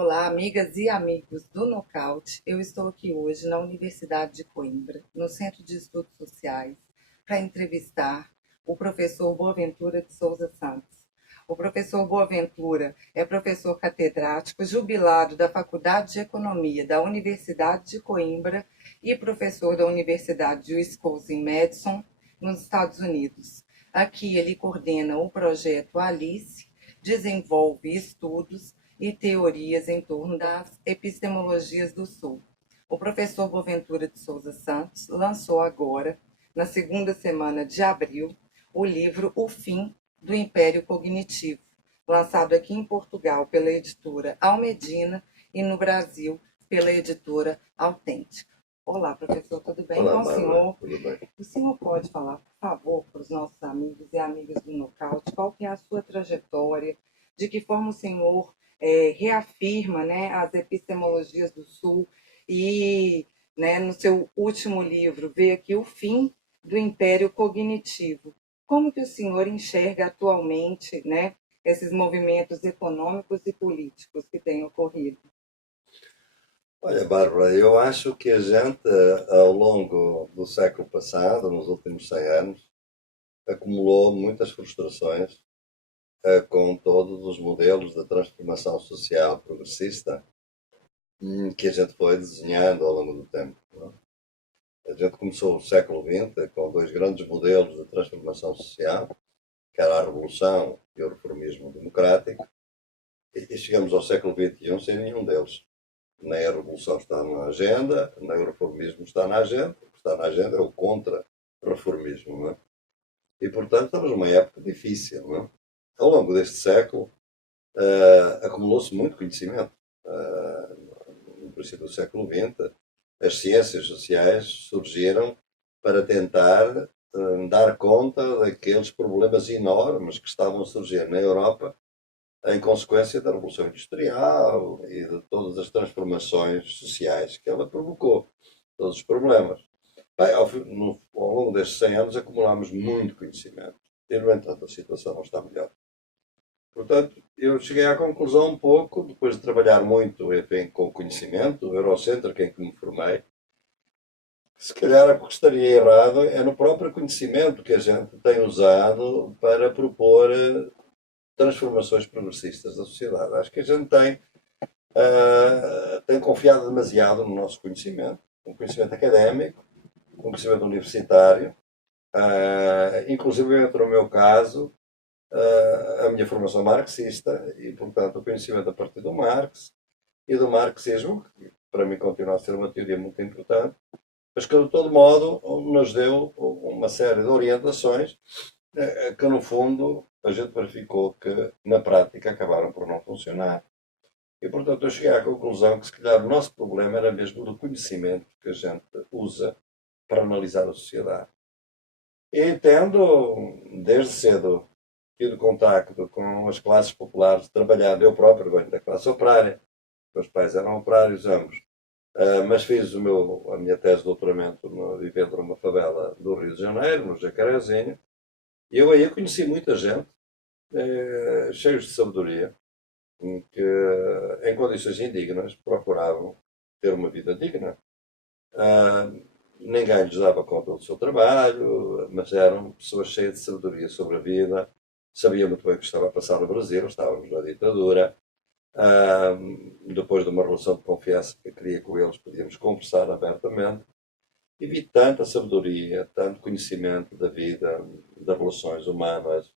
Olá, amigas e amigos do Nocaute. Eu estou aqui hoje na Universidade de Coimbra, no Centro de Estudos Sociais, para entrevistar o professor Boaventura de Souza Santos. O professor Boaventura é professor catedrático jubilado da Faculdade de Economia da Universidade de Coimbra e professor da Universidade de Wisconsin-Madison, nos Estados Unidos. Aqui ele coordena o projeto ALICE, desenvolve estudos e teorias em torno das epistemologias do Sul. O professor Boaventura de Souza Santos lançou agora, na segunda semana de abril, o livro O Fim do Império Cognitivo, lançado aqui em Portugal pela editora Almedina e no Brasil pela editora Autêntica. Olá, professor, tudo bem Olá, com o Bárbara, senhor? tudo bem? O senhor pode falar, por favor, para os nossos amigos e amigas do Nocaute, qual que é a sua trajetória, de que forma o senhor reafirma, né, as epistemologias do Sul e, né, no seu último livro, vê aqui o fim do Império Cognitivo. Como que o senhor enxerga atualmente, né, esses movimentos econômicos e políticos que têm ocorrido? Olha, Bárbara, eu acho que a gente, ao longo do século passado, nos últimos 100 anos, acumulou muitas frustrações com todos os modelos de transformação social progressista que a gente foi desenhando ao longo do tempo. Não é? A gente começou o século XX com dois grandes modelos de transformação social, que era a Revolução e o Reformismo Democrático, e chegamos ao século XXI sem nenhum deles. Nem a revolução está na agenda, nem o reformismo está na agenda. O que está na agenda é o contra-reformismo. Não é? E, portanto, estamos numa época difícil. Não é? Ao longo deste século, acumulou-se muito conhecimento. No princípio do século XX, as ciências sociais surgiram para tentar dar conta daqueles problemas enormes que estavam a surgir na Europa em consequência da Revolução Industrial e de todas as transformações sociais que ela provocou, todos os problemas. Bem, ao longo destes 100 anos acumulámos muito conhecimento e, no entanto, a situação não está melhor. Portanto, eu cheguei à conclusão um pouco, depois de trabalhar muito enfim, com o conhecimento, o Eurocêntrico em que me formei, que se calhar o que estaria errado é no próprio conhecimento que a gente tem usado para propor transformações progressistas da sociedade. Acho que a gente tem confiado demasiado no nosso conhecimento, um conhecimento académico, um conhecimento universitário, inclusive no meu caso, a minha formação marxista e, portanto, o conhecimento a partir do Marx e do marxismo, que para mim continua a ser uma teoria muito importante, mas que de todo modo nos deu uma série de orientações que no fundo a gente verificou que na prática acabaram por não funcionar. E portanto eu cheguei à conclusão que se calhar o nosso problema era mesmo do conhecimento que a gente usa para analisar a sociedade. E tendo desde cedo tido contacto com as classes populares, trabalhado, eu próprio venho da classe operária, meus pais eram operários ambos, mas fiz a minha tese de doutoramento vivendo numa favela do Rio de Janeiro, no Jacarezinho, e eu aí conheci muita gente, cheios de sabedoria, que em condições indignas procuravam ter uma vida digna. Ninguém lhes dava conta do seu trabalho, mas eram pessoas cheias de sabedoria sobre a vida, sabiam muito bem o que estava a passar no Brasil, estávamos na ditadura. Depois de uma relação de confiança que queria com eles, podíamos conversar abertamente. E vi tanta sabedoria, tanto conhecimento da vida, das relações humanas,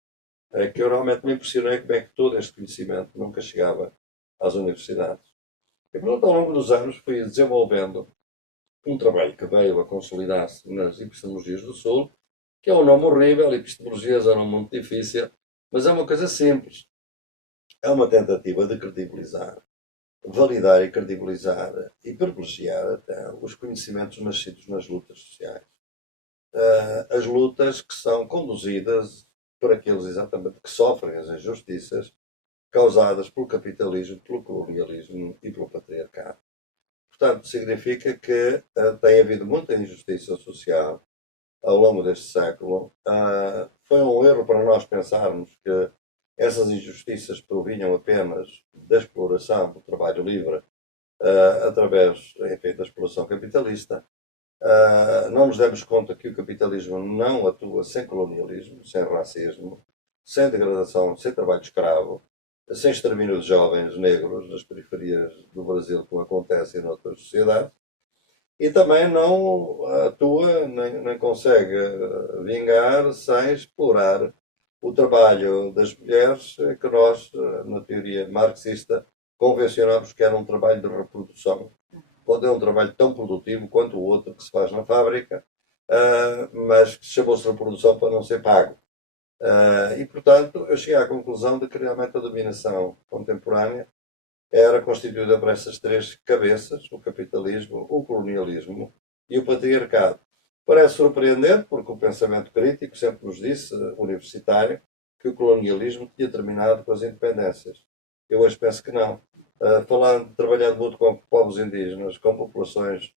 que eu realmente me impressionei como é que todo este conhecimento nunca chegava às universidades. E pronto, ao longo dos anos fui desenvolvendo um trabalho que veio a consolidar-se nas epistemologias do Sul, que é um nome horrível, epistemologias é um nome muito difícil, mas é uma coisa simples. É uma tentativa de credibilizar, validar e credibilizar e privilegiar até os conhecimentos nascidos nas lutas sociais. As lutas que são conduzidas por aqueles exatamente que sofrem as injustiças causadas pelo capitalismo, pelo colonialismo e pelo patriarcado. Portanto, significa que tem havido muita injustiça social ao longo deste século. Foi um erro para nós pensarmos que essas injustiças provinham apenas da exploração do trabalho livre através, enfim, da exploração capitalista. Não nos demos conta que o capitalismo não atua sem colonialismo, sem racismo, sem degradação, sem trabalho escravo, sem extermínio de jovens negros nas periferias do Brasil, como acontece em outras sociedades, e também não atua nem consegue vingar sem explorar o trabalho das mulheres, que nós, na teoria marxista, convencionamos que era um trabalho de reprodução, quando é um trabalho tão produtivo quanto o outro que se faz na fábrica, mas que chamou-se reprodução para não ser pago. E, portanto, eu cheguei à conclusão de que realmente a dominação contemporânea era constituída por essas três cabeças: o capitalismo, o colonialismo e o patriarcado. Parece surpreendente, porque o pensamento crítico sempre nos disse, universitário, que o colonialismo tinha terminado com as independências. Eu hoje penso que não. Trabalhando muito com povos indígenas, com populações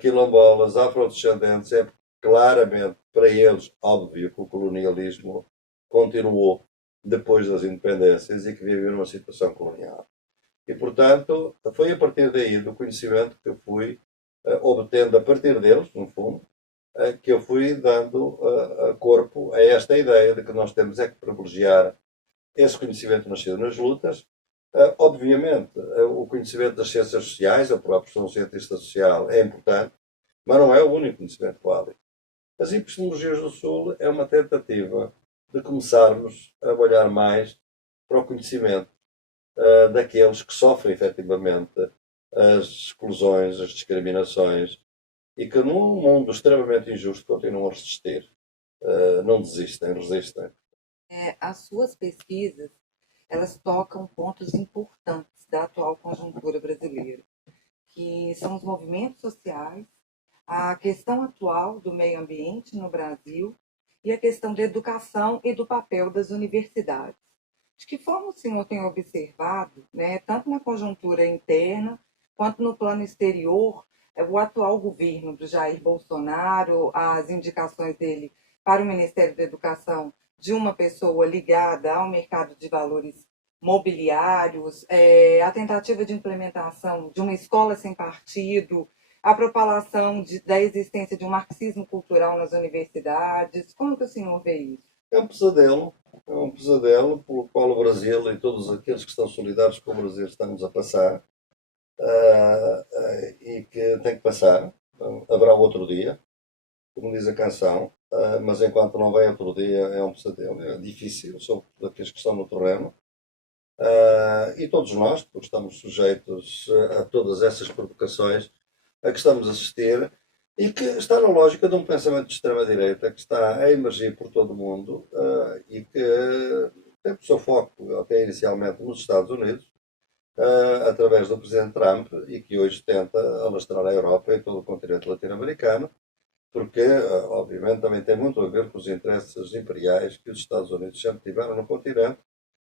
quilombolas, afrodescendentes, é claramente para eles óbvio que o colonialismo continuou depois das independências e que viveu numa situação colonial. E, portanto, foi a partir daí, do conhecimento que eu fui obtendo a partir deles, no fundo, que eu fui dando corpo a esta ideia de que nós temos é que privilegiar esse conhecimento nascido nas lutas. Obviamente, o conhecimento das ciências sociais, eu próprio sou um cientista social, é importante, mas não é o único conhecimento válido. As epistemologias do Sul é uma tentativa de começarmos a olhar mais para o conhecimento daqueles que sofrem efetivamente as exclusões, as discriminações, e que num mundo extremamente injusto continuam a resistir. Não desistem, resistem. As suas pesquisas, elas tocam pontos importantes da atual conjuntura brasileira, que são os movimentos sociais, a questão atual do meio ambiente no Brasil e a questão da educação e do papel das universidades. De que forma o senhor tem observado, né, tanto na conjuntura interna quanto no plano exterior, o atual governo do Jair Bolsonaro, as indicações dele para o Ministério da Educação de uma pessoa ligada ao mercado de valores mobiliários, a tentativa de implementação de uma escola sem partido, a propalação da existência de um marxismo cultural nas universidades? Como que o senhor vê isso? É um pesadelo pelo qual o Brasil e todos aqueles que estão solidários com o Brasil estamos a passar, e que tem que passar. Haverá outro dia, como diz a canção, mas enquanto não vem outro dia é um pesadelo, é difícil, sobretudo aqueles que estão no terreno. E todos nós, porque estamos sujeitos a todas essas provocações a que estamos a assistir, e que está na lógica de um pensamento de extrema-direita que está a emergir por todo o mundo, e que teve o seu foco até inicialmente nos Estados Unidos, através do presidente Trump, e que hoje tenta alastrar a Europa e todo o continente latino-americano, porque, obviamente, também tem muito a ver com os interesses imperiais que os Estados Unidos sempre tiveram no continente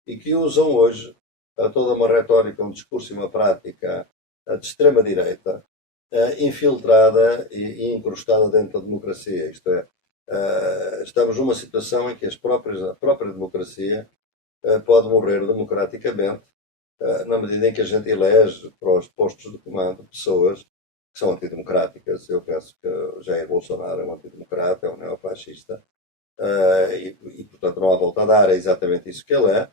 e que usam hoje toda uma retórica, um discurso e uma prática de extrema-direita, infiltrada e incrustada dentro da democracia. Isto é, estamos numa situação em que a própria democracia pode morrer democraticamente, na medida em que a gente elege para os postos de comando pessoas que são antidemocráticas. Eu penso que Jair Bolsonaro é um antidemocrata, é um neofascista, e, portanto, não há volta a dar, é exatamente isso que ele é.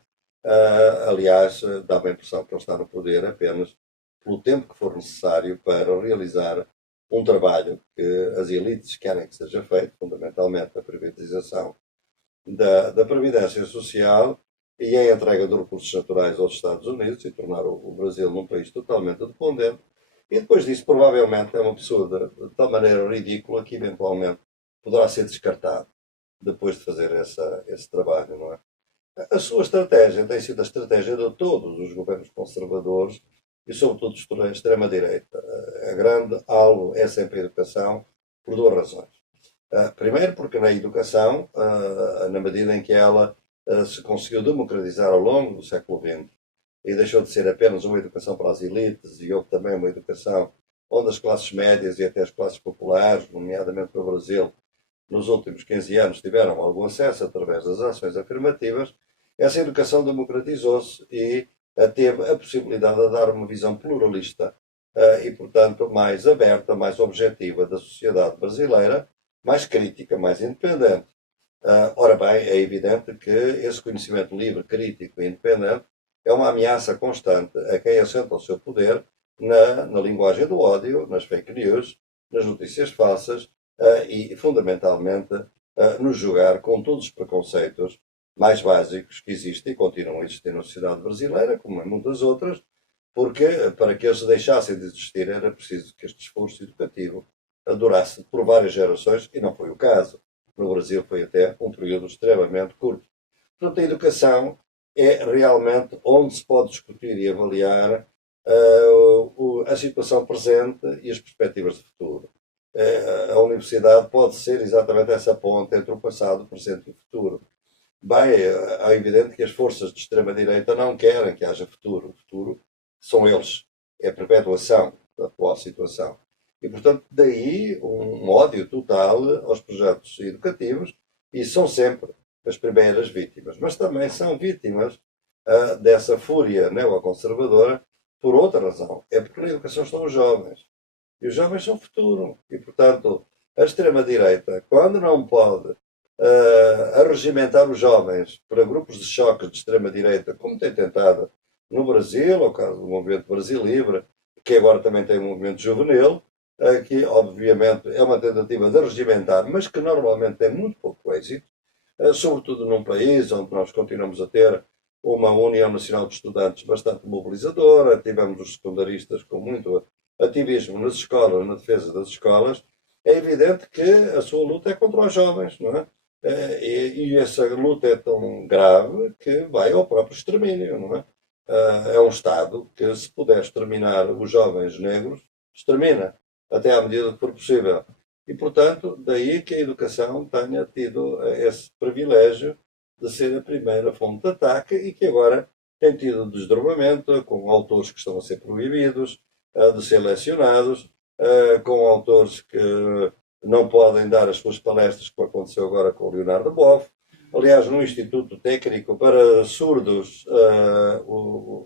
Aliás, dá-me a impressão que ele está no poder apenas pelo tempo que for necessário para realizar um trabalho que as elites querem que seja feito, fundamentalmente a privatização da Previdência Social e a entrega dos recursos naturais aos Estados Unidos e tornar o Brasil num país totalmente dependente. E depois disso, provavelmente, é uma pessoa de tal maneira ridícula que eventualmente poderá ser descartado depois de fazer esse trabalho, não é? A sua estratégia tem sido a estratégia de todos os governos conservadores e, sobretudo, da extrema-direita. A grande alvo é sempre a educação, por duas razões. Primeiro, porque na educação, na medida em que ela se conseguiu democratizar ao longo do século XX e deixou de ser apenas uma educação para as elites e houve também uma educação onde as classes médias e até as classes populares, nomeadamente no Brasil, nos últimos 15 anos tiveram algum acesso através das ações afirmativas, essa educação democratizou-se e teve a possibilidade de dar uma visão pluralista e, portanto, mais aberta, mais objetiva da sociedade brasileira, mais crítica, mais independente. Ora bem, é evidente que esse conhecimento livre, crítico e independente é uma ameaça constante a quem assenta o seu poder na linguagem do ódio, nas fake news, nas notícias falsas e, fundamentalmente, nos julgar com todos os preconceitos mais básicos que existem e continuam a existir na sociedade brasileira, como em muitas outras, porque para que eles deixassem de existir era preciso que este esforço educativo durasse por várias gerações e não foi o caso. No Brasil foi até um período extremamente curto. Portanto, a educação é realmente onde se pode discutir e avaliar a situação presente e as perspectivas de futuro. A universidade pode ser exatamente essa ponte entre o passado, o presente e o futuro. Bem, é evidente que as forças de extrema-direita não querem que haja futuro. O futuro são eles. É a perpetuação da atual situação. E, portanto, daí um ódio total aos projetos educativos e são sempre as primeiras vítimas. Mas também são vítimas dessa fúria neoconservadora por outra razão. É porque na educação estão os jovens. E os jovens são o futuro. E, portanto, a extrema-direita, quando não pode arregimentar os jovens para grupos de choque de extrema-direita, como tem tentado no Brasil, ao caso do movimento Brasil Livre, que agora também tem um movimento juvenil, que obviamente é uma tentativa de arregimentar, mas que normalmente tem muito pouco êxito, sobretudo num país onde nós continuamos a ter uma União Nacional de Estudantes bastante mobilizadora, tivemos os secundaristas com muito ativismo nas escolas, na defesa das escolas. É evidente que a sua luta é contra os jovens, não é? E essa luta é tão grave que vai ao próprio extermínio, não é? É um Estado que, se puder exterminar os jovens negros, extermina, até à medida que for possível. E, portanto, daí que a educação tenha tido esse privilégio de ser a primeira fonte de ataque e que agora tem tido desdobramento com autores que estão a ser proibidos de ser lecionados, com autores que não podem dar as suas palestras, como aconteceu agora com o Leonardo Boff. Aliás, no Instituto Técnico para Surdos,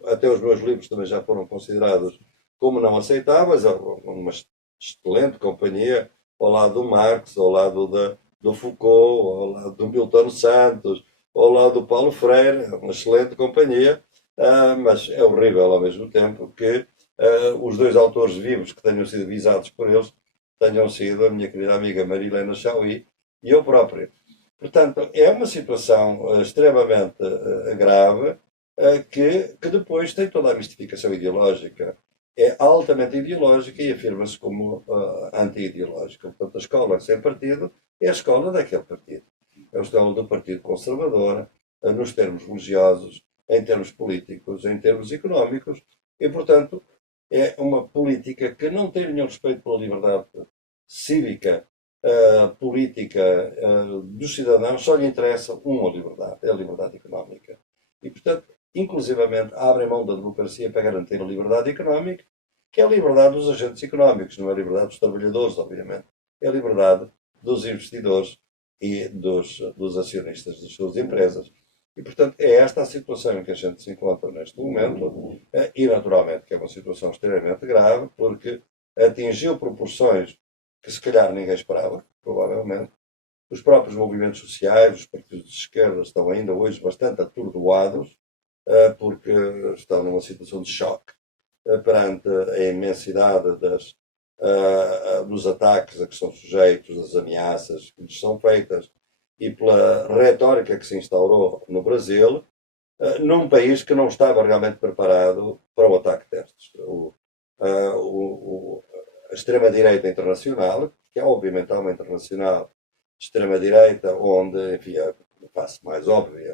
até os meus livros também já foram considerados como não aceitáveis, uma excelente companhia, ao lado do Marx, ao lado do Foucault, ao lado do Milton Santos, ao lado do Paulo Freire, uma excelente companhia, mas é horrível ao mesmo tempo que os dois autores vivos que tenham sido visados por eles tenham sido a minha querida amiga Marilena Chauí e eu próprio. Portanto, é uma situação extremamente grave que depois tem toda a mistificação ideológica. É altamente ideológica e afirma-se como anti-ideológica. Portanto, a escola sem partido é a escola daquele partido. É a escola do Partido Conservador, nos termos religiosos, em termos políticos, em termos económicos, e, portanto, é uma política que não tem nenhum respeito pela liberdade cívica, política dos cidadãos, só lhe interessa uma liberdade, é a liberdade económica. E, portanto, inclusivamente abrem mão da democracia para garantir a liberdade económica, que é a liberdade dos agentes económicos, não é a liberdade dos trabalhadores, obviamente. É a liberdade dos investidores e dos acionistas das suas empresas. E, portanto, é esta a situação em que a gente se encontra neste momento, e naturalmente que é uma situação extremamente grave, porque atingiu proporções que se calhar ninguém esperava, provavelmente. Os próprios movimentos sociais, os partidos de esquerda estão ainda hoje bastante atordoados, porque estão numa situação de choque perante a imensidade dos ataques a que são sujeitos, das ameaças que lhes são feitas e pela retórica que se instaurou no Brasil, num país que não estava realmente preparado para o ataque destes. A extrema-direita internacional, que é obviamente uma internacional de extrema-direita, onde, enfim, a face mais óbvia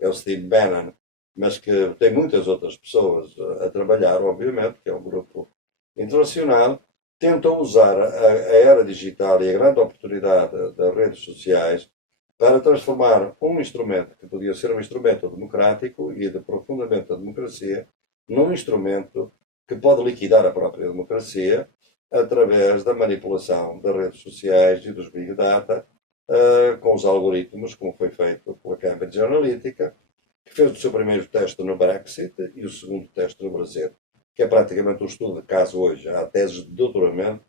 é o Steve Bannon, mas que tem muitas outras pessoas a trabalhar, obviamente, que é um grupo internacional, tentam usar a era digital e a grande oportunidade das redes sociais para transformar um instrumento que podia ser um instrumento democrático e de aprofundamento da democracia num instrumento que pode liquidar a própria democracia através da manipulação das redes sociais e dos big data com os algoritmos, como foi feito pela Cambridge Analytica, que fez o seu primeiro teste no Brexit e o segundo teste no Brasil, que é praticamente um estudo de caso hoje. Há teses de doutoramento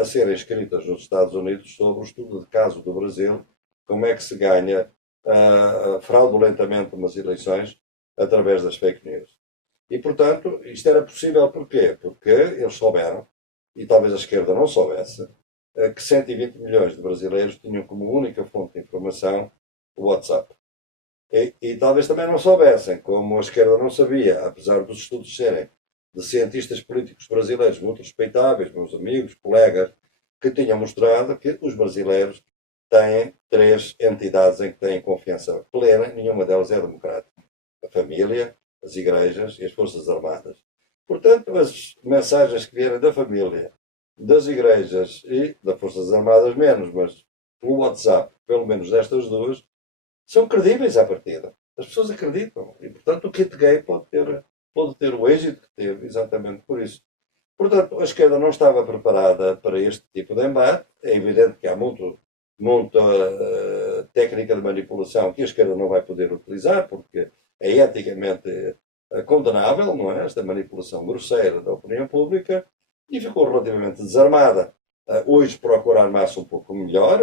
a serem escritas nos Estados Unidos sobre o estudo de caso do Brasil, como é que se ganha fraudulentamente umas eleições através das fake news. E, portanto, isto era possível porquê? Porque eles souberam, e talvez a esquerda não soubesse, que 120 milhões de brasileiros tinham como única fonte de informação o WhatsApp. E talvez também não soubessem, como a esquerda não sabia, apesar dos estudos serem de cientistas políticos brasileiros muito respeitáveis, meus amigos, colegas, que tinham mostrado que os brasileiros têm três entidades em que têm confiança plena, nenhuma delas é democrática. A família, as igrejas e as forças armadas. Portanto, as mensagens que vierem da família, das igrejas e das forças armadas menos, mas pelo WhatsApp, pelo menos destas duas, são credíveis à partida. As pessoas acreditam. E, portanto, o kit gay pode ter o êxito que teve, exatamente por isso. Portanto, a esquerda não estava preparada para este tipo de embate. É evidente que há muita técnica de manipulação que a esquerda não vai poder utilizar, porque é eticamente condenável, não é? Esta manipulação grosseira da opinião pública, e ficou relativamente desarmada. Hoje procura armar-se um pouco melhor.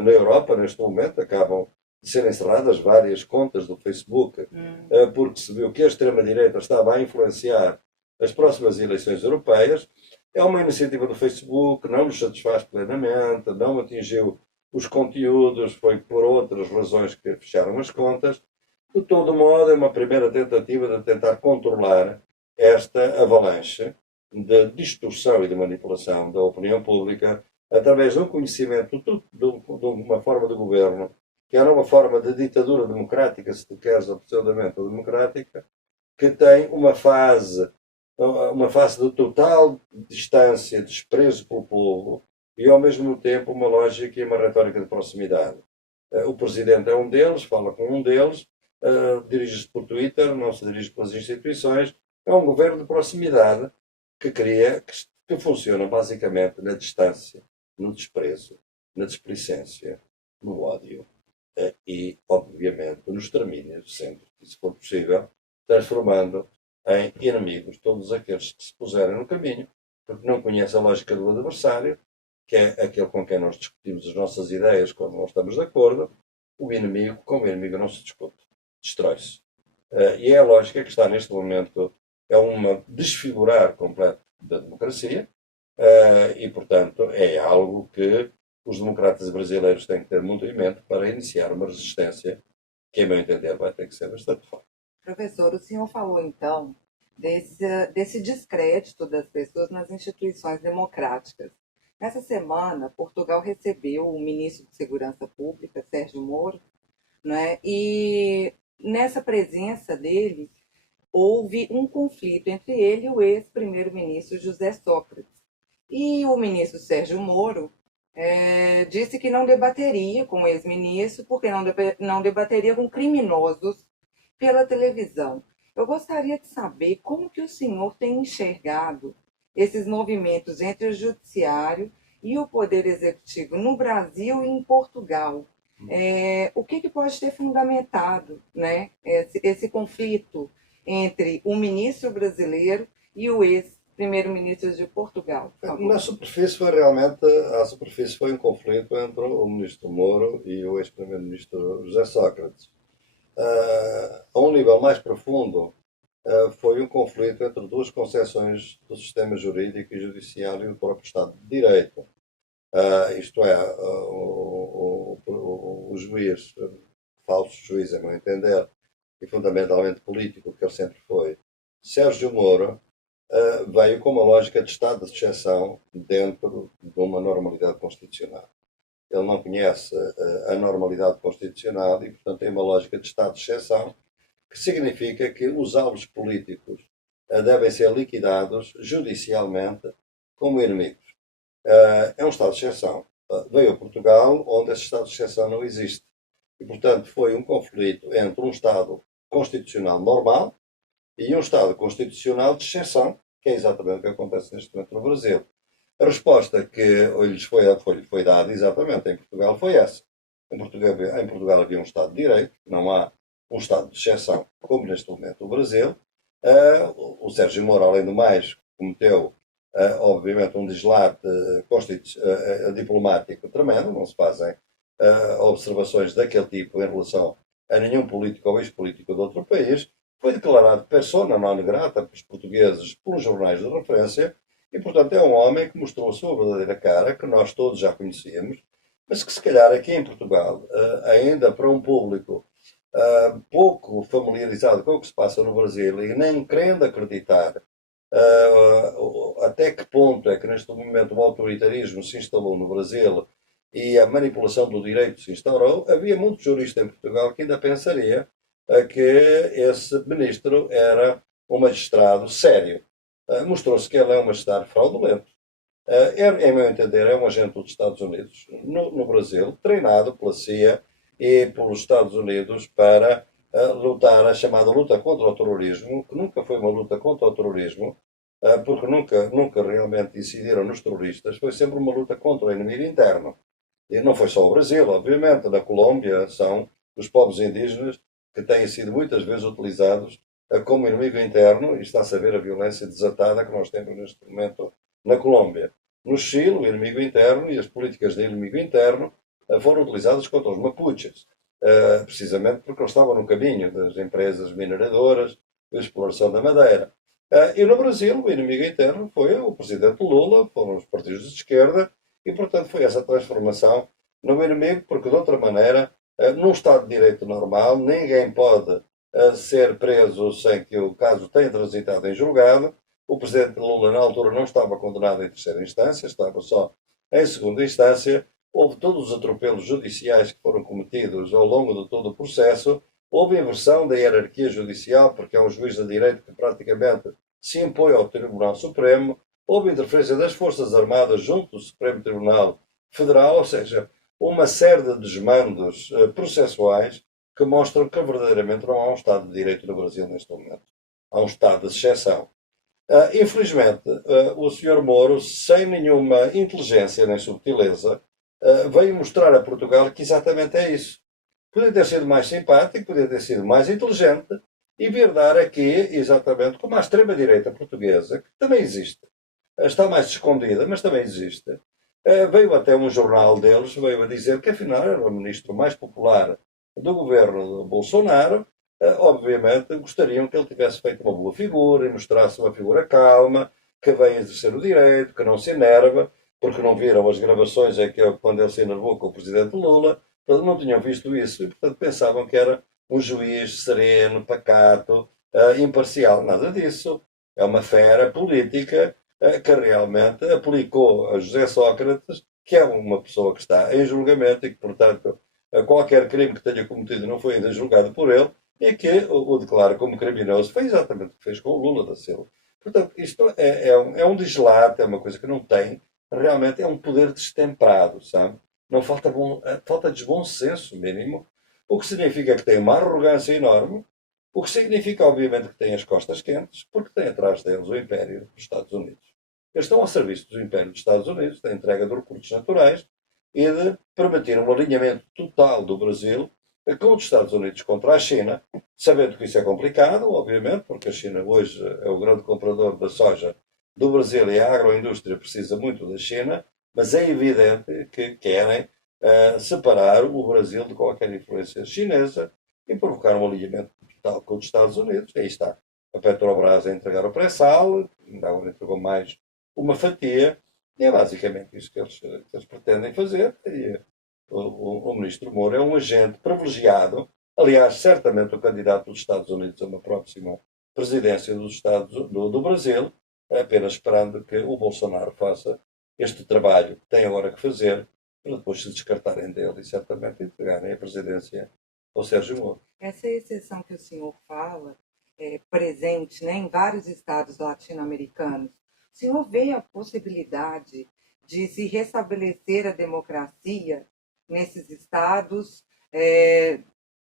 Na Europa, neste momento, acabam de ser encerradas várias contas do Facebook, porque se viu que a extrema-direita estava a influenciar as próximas eleições europeias. É uma iniciativa do Facebook, não nos satisfaz plenamente, não atingiu os conteúdos, foi por outras razões que fecharam as contas. De todo modo, é uma primeira tentativa de tentar controlar esta avalanche de distorção e de manipulação da opinião pública através de um conhecimento de uma forma de governo que era uma forma de ditadura democrática, se tu queres, absolutamente democrática, que tem uma fase de total distância, desprezo pelo povo e, ao mesmo tempo, uma lógica e uma retórica de proximidade. O presidente é um deles, fala com um deles, dirige-se por Twitter, não se dirige pelas instituições. É um governo de proximidade que funciona basicamente na distância, no desprezo, na displicência, no ódio e, obviamente, no extermínio, sempre que isso for possível, transformando em inimigos todos aqueles que se puserem no caminho, porque não conhecem a lógica do adversário, que é aquele com quem nós discutimos as nossas ideias quando não estamos de acordo. O inimigo, com o inimigo não se discute, destrói-se. E é a lógica que está neste momento, é um desfigurar completo da democracia, e, portanto, é algo que os democratas brasileiros têm que ter muito em mente para iniciar uma resistência que, a meu entender, vai ter que ser bastante forte. Professor, o senhor falou então desse descrédito das pessoas nas instituições democráticas. Nessa semana, Portugal recebeu o ministro de Segurança Pública, Sérgio Moro, né? E nessa presença dele, houve um conflito entre ele e o ex-primeiro-ministro José Sócrates. E o ministro Sérgio Moro disse que não debateria com o ex-ministro, porque não debateria com criminosos pela televisão. Eu gostaria de saber como que o senhor tem enxergado esses movimentos entre o judiciário e o poder executivo no Brasil e em Portugal. O que pode ter fundamentado, né, esse conflito entre o ministro brasileiro e o ex-primeiro-ministro de Portugal? Na superfície foi realmente, a superfície foi um conflito entre o ministro Moro e o ex-primeiro-ministro José Sócrates. A um nível mais profundo, foi um conflito entre duas concepções do sistema jurídico e judiciário e do próprio Estado de Direito. Isto é, o juiz, falso juiz, a meu entender, e fundamentalmente político, que ele sempre foi, Sérgio Moro, veio com uma lógica de estado de exceção dentro de uma normalidade constitucional. Ele não conhece a normalidade constitucional e, portanto, tem uma lógica de estado de exceção, que significa que os alvos políticos devem ser liquidados judicialmente como inimigos. É um estado de exceção. Veio a Portugal, onde esse estado de exceção não existe. E, portanto, foi um conflito entre um Estado constitucional normal e um Estado constitucional de exceção, que é exatamente o que acontece neste momento no Brasil. A resposta que lhes foi dada exatamente em Portugal foi essa. Em Portugal havia um Estado de Direito, não há um estado de exceção, como neste momento o Brasil, o Sérgio Moro, além do mais, cometeu, obviamente, um dislate diplomático tremendo, não se fazem observações daquele tipo em relação a nenhum político ou ex-político de outro país, foi declarado persona non grata pelos portugueses, pelos jornais de referência, e, portanto, é um homem que mostrou a sua verdadeira cara, que nós todos já conhecíamos, mas que, se calhar, aqui em Portugal, ainda para um público pouco familiarizado com o que se passa no Brasil e nem querendo acreditar até que ponto é que neste momento o autoritarismo se instalou no Brasil e a manipulação do direito se instaurou, havia muitos juristas em Portugal que ainda pensaria que esse ministro era um magistrado sério. Mostrou-se que ele é um magistrado fraudulento. Em meu entender, é um agente dos Estados Unidos no Brasil, treinado pela CIA e pelos Estados Unidos para lutar a chamada luta contra o terrorismo, que nunca foi uma luta contra o terrorismo, porque nunca realmente incidiram nos terroristas, foi sempre uma luta contra o inimigo interno. E não foi só o Brasil, obviamente, na Colômbia são os povos indígenas que têm sido muitas vezes utilizados como inimigo interno, e está-se a ver a violência desatada que nós temos neste momento na Colômbia. No Chile, o inimigo interno e as políticas de inimigo interno foram utilizadas contra os mapuches, precisamente porque eles estavam no caminho das empresas mineradoras, da exploração da madeira. E no Brasil, o inimigo interno foi o presidente Lula, foram os partidos de esquerda, e, portanto, foi essa transformação no inimigo, porque, de outra maneira, num Estado de Direito normal, ninguém pode ser preso sem que o caso tenha transitado em julgado. O presidente Lula, na altura, não estava condenado em terceira instância, estava só em segunda instância. Houve todos os atropelos judiciais que foram cometidos ao longo de todo o processo. Houve inversão da hierarquia judicial, porque é um juiz de direito que praticamente se impõe ao Tribunal Supremo. Houve interferência das Forças Armadas junto do Supremo Tribunal Federal, ou seja, uma série de desmandos processuais que mostram que verdadeiramente não há um Estado de Direito no Brasil neste momento. Há um Estado de exceção. Infelizmente, o Sr. Moro, sem nenhuma inteligência nem subtileza, veio mostrar a Portugal que exatamente é isso. Podia ter sido mais simpático, podia ter sido mais inteligente e vir dar aqui, exatamente como a extrema-direita portuguesa, que também existe. Está mais escondida, mas também existe. Veio até um jornal deles, veio a dizer que afinal era o ministro mais popular do governo de Bolsonaro. Obviamente gostariam que ele tivesse feito uma boa figura e mostrasse uma figura calma, que vem exercer o direito, que não se enerva, porque não viram as gravações em que quando ele se enervou com o presidente Lula, portanto, não tinham visto isso e, portanto, pensavam que era um juiz sereno, pacato, imparcial. Nada disso. É uma fera política que realmente aplicou a José Sócrates, que é uma pessoa que está em julgamento e que, portanto, qualquer crime que tenha cometido não foi ainda julgado por ele e que o declara como criminoso. Foi exatamente o que fez com o Lula da Silva. Portanto, isto é um dislate, é uma coisa que não tem, realmente é um poder destemperado, sabe? Não falta, falta de bom senso mínimo, o que significa que tem uma arrogância enorme, o que significa, obviamente, que tem as costas quentes, porque tem atrás deles o Império dos Estados Unidos. Eles estão ao serviço do Império dos Estados Unidos, da entrega de recursos naturais e de permitir um alinhamento total do Brasil com os Estados Unidos contra a China, sabendo que isso é complicado, obviamente, porque a China hoje é o grande comprador da soja do Brasil e a agroindústria precisa muito da China, mas é evidente que querem separar o Brasil de qualquer influência chinesa e provocar um alinhamento total com os Estados Unidos. Aí está a Petrobras a entregar o pré-sal, ainda agora entregou mais uma fatia, e é basicamente isso que eles pretendem fazer. E o ministro Moura é um agente privilegiado, aliás, certamente o candidato dos Estados Unidos a uma próxima presidência dos Estados, do Brasil, apenas esperando que o Bolsonaro faça este trabalho que tem agora que fazer, para depois se descartarem dele e certamente entregarem a presidência ao Sérgio Moro. Essa exceção que o senhor fala é presente, né, em vários estados latino-americanos. O senhor vê a possibilidade de se restabelecer a democracia nesses estados,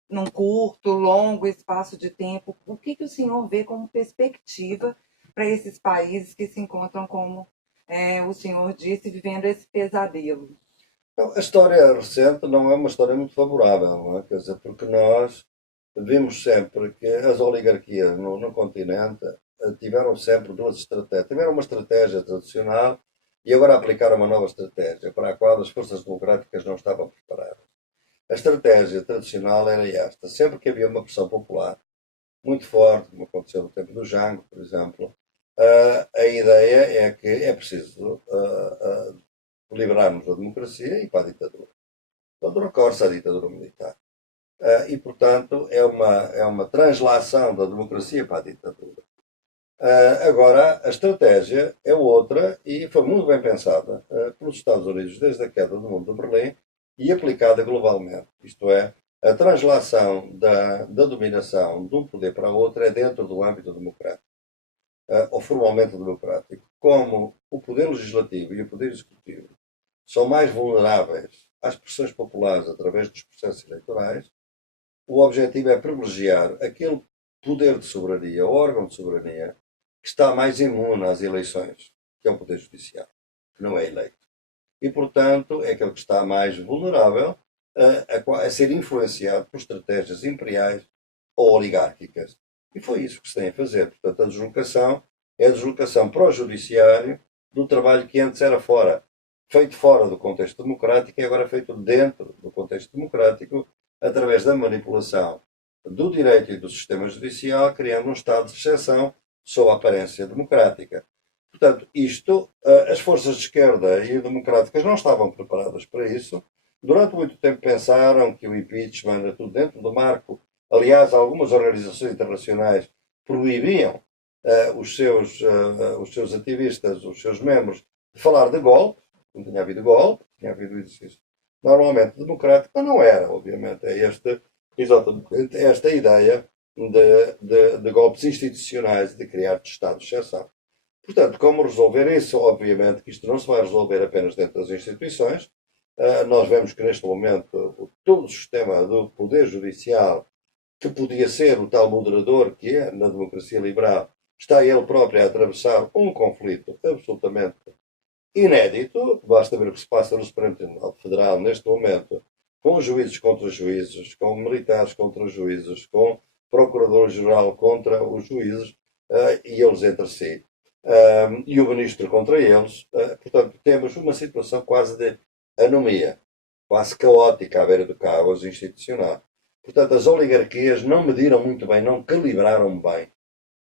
num curto, longo espaço de tempo? O que o senhor vê como perspectiva para esses países que se encontram, como o senhor disse, vivendo esse pesadelo? Não, a história recente não é uma história muito favorável, não é? Quer dizer, porque nós vimos sempre que as oligarquias no continente tiveram sempre duas estratégias. Tiveram uma estratégia tradicional e agora aplicaram uma nova estratégia para a qual as forças democráticas não estavam preparadas. A estratégia tradicional era esta. Sempre que havia uma pressão popular muito forte, como aconteceu no tempo do Jango, por exemplo, a ideia é que é preciso liberarmos da democracia e ir para a ditadura. Todo recorre-se à ditadura militar. E, portanto, é uma translação da democracia para a ditadura. Agora, a estratégia é outra e foi muito bem pensada pelos Estados Unidos desde a queda do Muro de Berlim e aplicada globalmente. Isto é, a translação da dominação de um poder para outro é dentro do âmbito democrático, ou formalmente democrático. Como o poder legislativo e o poder executivo são mais vulneráveis às pressões populares através dos processos eleitorais, o objetivo é privilegiar aquele poder de soberania, órgão de soberania, que está mais imune às eleições, que é o Poder Judicial, que não é eleito. E, portanto, é aquele que está mais vulnerável a ser influenciado por estratégias imperiais ou oligárquicas. E foi isso que se tem a fazer. Portanto, a deslocação é a deslocação para o judiciário do trabalho que antes era feito fora do contexto democrático e agora feito dentro do contexto democrático, através da manipulação do direito e do sistema judicial, criando um estado de exceção sob a aparência democrática. Portanto, as forças de esquerda e democráticas não estavam preparadas para isso. Durante muito tempo pensaram que o impeachment era tudo dentro do marco. Aliás, algumas organizações internacionais proibiam os seus ativistas, os seus membros, de falar de golpe. Não tinha havido golpe, tinha havido exercício normalmente democrático, mas não era, obviamente. É exatamente esta ideia de golpes institucionais, de criar estado de exceção. Portanto, como resolver isso? Obviamente que isto não se vai resolver apenas dentro das instituições. Nós vemos que neste momento todo o sistema do poder judicial, que podia ser o tal moderador que é na democracia liberal, está ele próprio a atravessar um conflito absolutamente inédito. Basta ver o que se passa no Supremo Tribunal Federal neste momento, com juízes contra juízes, com militares contra juízes, com procurador-geral contra os juízes e eles entre si, e o ministro contra eles. Portanto, temos uma situação quase de anomia, quase caótica à beira do caos institucional. Portanto, as oligarquias não mediram muito bem, não calibraram bem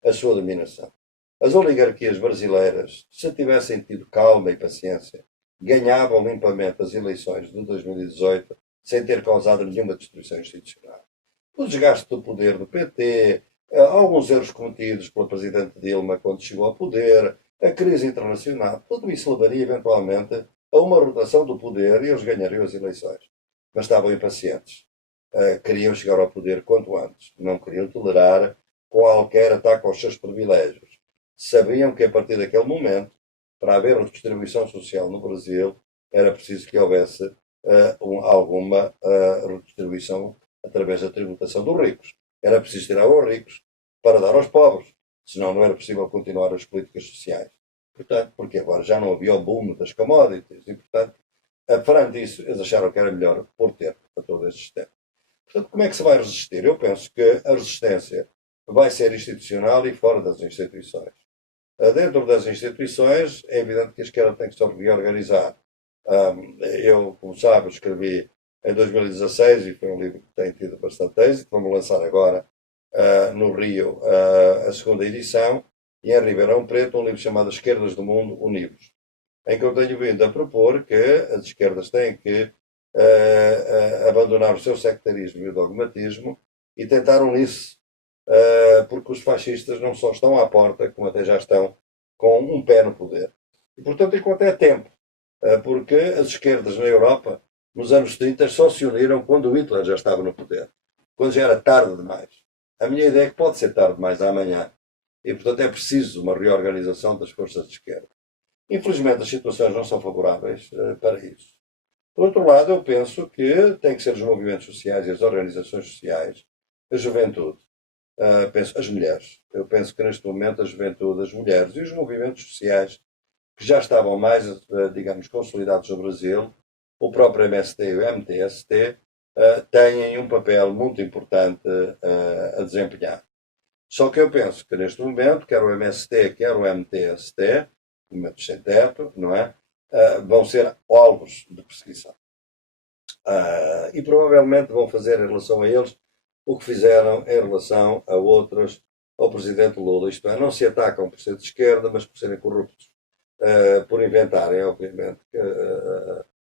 a sua dominação. As oligarquias brasileiras, se tivessem tido calma e paciência, ganhavam limpamente as eleições de 2018 sem ter causado nenhuma destruição institucional. O desgaste do poder do PT, alguns erros cometidos pela Presidente Dilma quando chegou ao poder, a crise internacional, tudo isso levaria eventualmente a uma rotação do poder e eles ganhariam as eleições. Mas estavam impacientes. Queriam chegar ao poder quanto antes. Não queriam tolerar qualquer ataque aos seus privilégios. Sabiam que a partir daquele momento, para haver redistribuição social no Brasil, era preciso que houvesse alguma redistribuição através da tributação dos ricos. Era preciso tirar aos ricos para dar aos pobres, senão não era possível continuar as políticas sociais. Portanto, porque agora já não havia o boom das commodities e, portanto, perante isso, eles acharam que era melhor pôr termo a todo esse sistema. Portanto, como é que se vai resistir? Eu penso que a resistência vai ser institucional e fora das instituições. Dentro das instituições, é evidente que a esquerda tem que se reorganizar. Eu, como sabe, escrevi em 2016 e foi um livro que tem tido bastante êxito. Vamos lançar agora, no Rio, a segunda edição, e em Ribeirão Preto, um livro chamado Esquerdas do Mundo Unidos, em que eu tenho vindo a propor que as esquerdas têm que abandonar o seu sectarismo e o dogmatismo e tentar unir-se, porque os fascistas não só estão à porta, como até já estão com um pé no poder. E, portanto, enquanto é tempo, porque as esquerdas na Europa, nos anos 30, só se uniram quando o Hitler já estava no poder, quando já era tarde demais. A minha ideia é que pode ser tarde demais amanhã. E, portanto, é preciso uma reorganização das forças de esquerda. Infelizmente, as situações não são favoráveis para isso. Por outro lado, eu penso que tem que ser os movimentos sociais e as organizações sociais, a juventude, penso as mulheres. Eu penso que neste momento a juventude, as mulheres e os movimentos sociais que já estavam mais, digamos, consolidados no Brasil, o próprio MST e o MTST, têm um papel muito importante a desempenhar. Só que eu penso que neste momento, quer o MST, quer o MTST, movimentos sem teto, não é? Vão ser alvos de perseguição. E provavelmente vão fazer em relação a eles o que fizeram em relação a outros, ao presidente Lula. Isto é, não se atacam por ser de esquerda, mas por serem corruptos. Por inventarem, obviamente,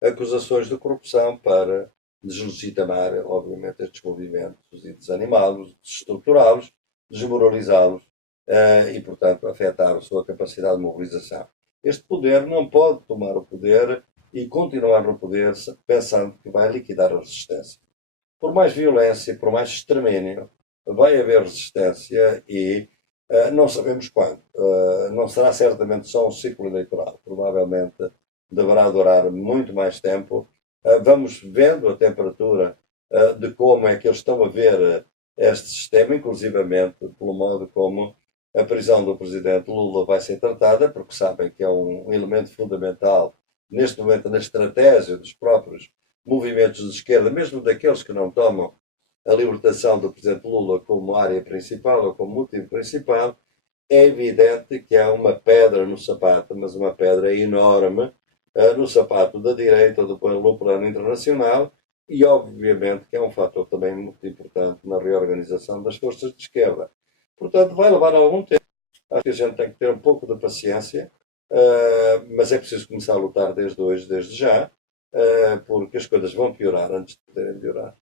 acusações de corrupção para deslegitimar, obviamente, estes movimentos e desanimá-los, desestruturá-los, desmoralizá-los e, portanto, afetar a sua capacidade de mobilização. Este poder não pode tomar o poder e continuar no poder pensando que vai liquidar a resistência. Por mais violência, por mais extermínio, vai haver resistência e não sabemos quando. Não será certamente só um ciclo eleitoral. Provavelmente deverá durar muito mais tempo. Vamos vendo a temperatura de como é que eles estão a ver este sistema, inclusivamente pelo modo como a prisão do presidente Lula vai ser tratada, porque sabem que é um elemento fundamental neste momento na estratégia dos próprios movimentos de esquerda, mesmo daqueles que não tomam a libertação do presidente Lula como área principal ou como motivo principal. É evidente que há uma pedra no sapato, mas uma pedra enorme no sapato da direita no plano internacional e, obviamente, que é um fator também muito importante na reorganização das forças de esquerda. Portanto, vai levar algum tempo. Acho que a gente tem que ter um pouco de paciência, mas é preciso começar a lutar desde hoje, desde já, porque as coisas vão piorar antes de poderem melhorar.